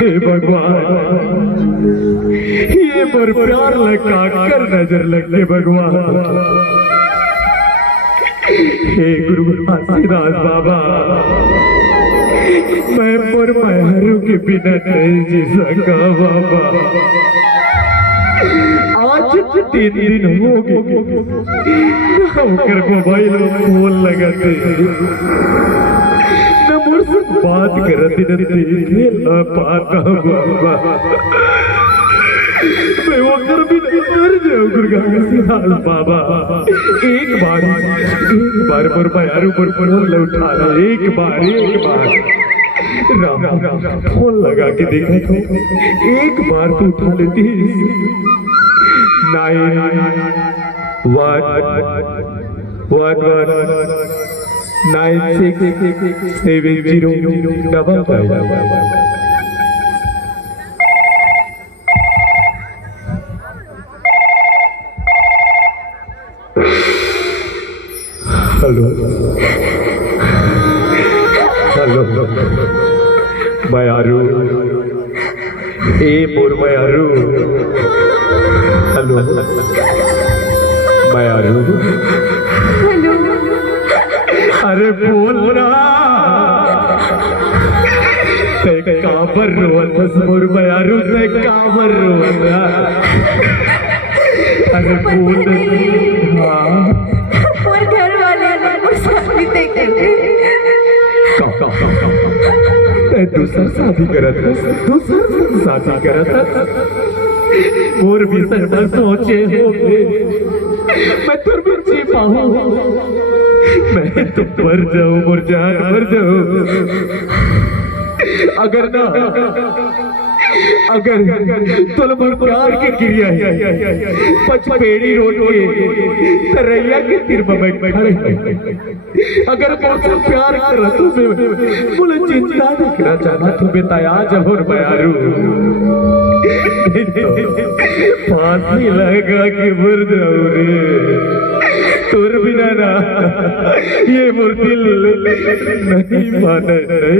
हे भगवान, ये पर प्यार लगा कर नजर लगे भगवान। हे गुरु घासीदास बाबा, मैं पर मेहरू के बिना नहीं जी सका बाबा। आज 3 दिन हो गए होकर मोबाइल फोन लगाते न मुझसे बात करते न देखे न पाता बाबा। मैं होकर भी नहीं मर जाऊं गुरु घासीदास बाबा। एक बार पर मेहरू पर फोन उठाना, एक बार राम राम फोन लगा के देखा तो एक बार तो उठा लेती। 9111967055। हेलो हेलो मेहरू, ए मोर मेहरू। हेलो मेहरू, हेलो, अरे बोल रहा ते काबर रोवत मोर मेहरू, ते काबर रोवत। अरे बोल। हाँ और घर वाले शादी देखे दूसरा शादी करत और भी सदा सोचे हो मैं तुम जी पाऊं, मैं तो मर जाऊं, मर जाऊं। अगर तुल पर प्यार के क्रिया है पचपेड़ी रोड के तरैया के तीर में खड़े। अगर मुझसे प्यार कर तुम्हें बोले चिंता दिखना चाहना तुम्हें तया जबर मेहरू। फांसी लगा के मर जाऊं रे तुर बिना ना, ये मोर दिल नहीं माने रे।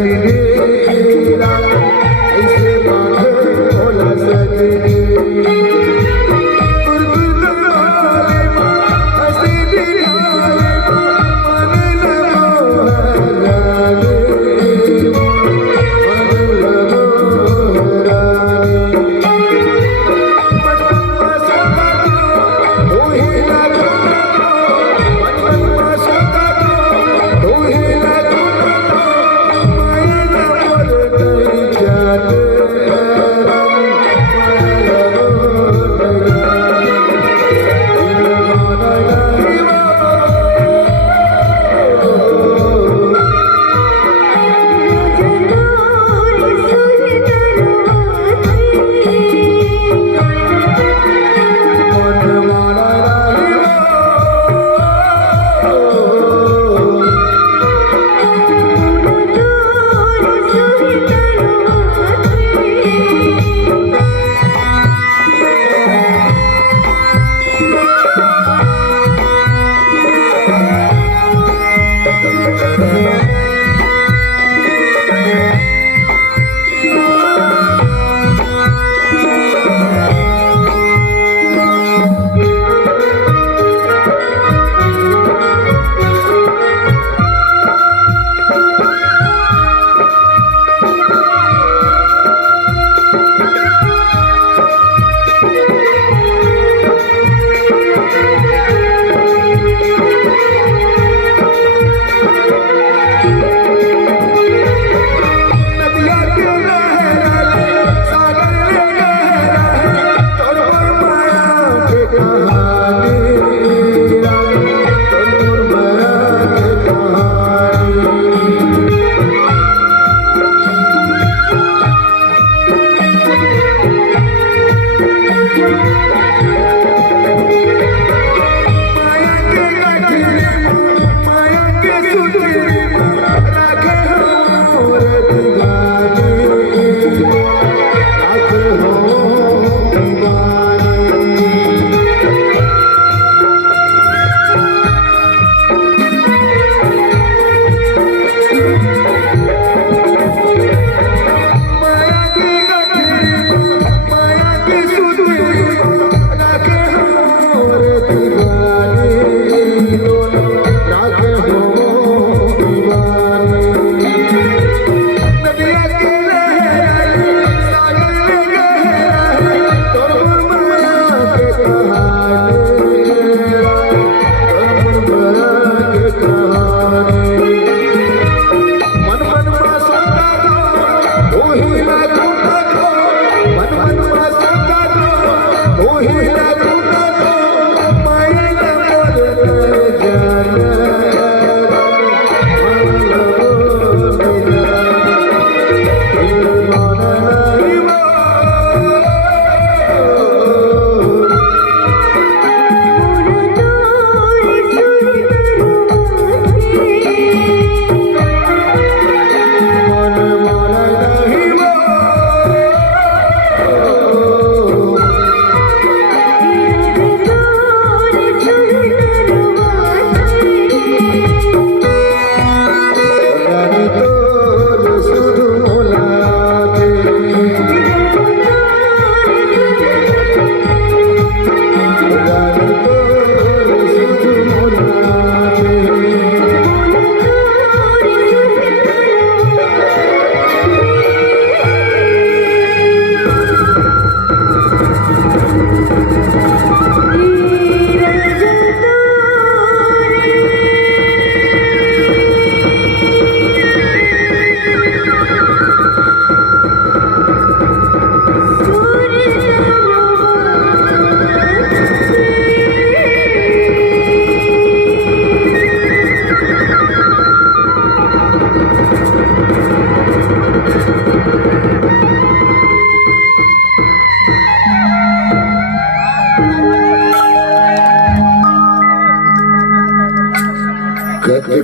सजनी ऐसे बांधे भोला सजनी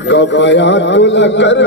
कमाया तुल कर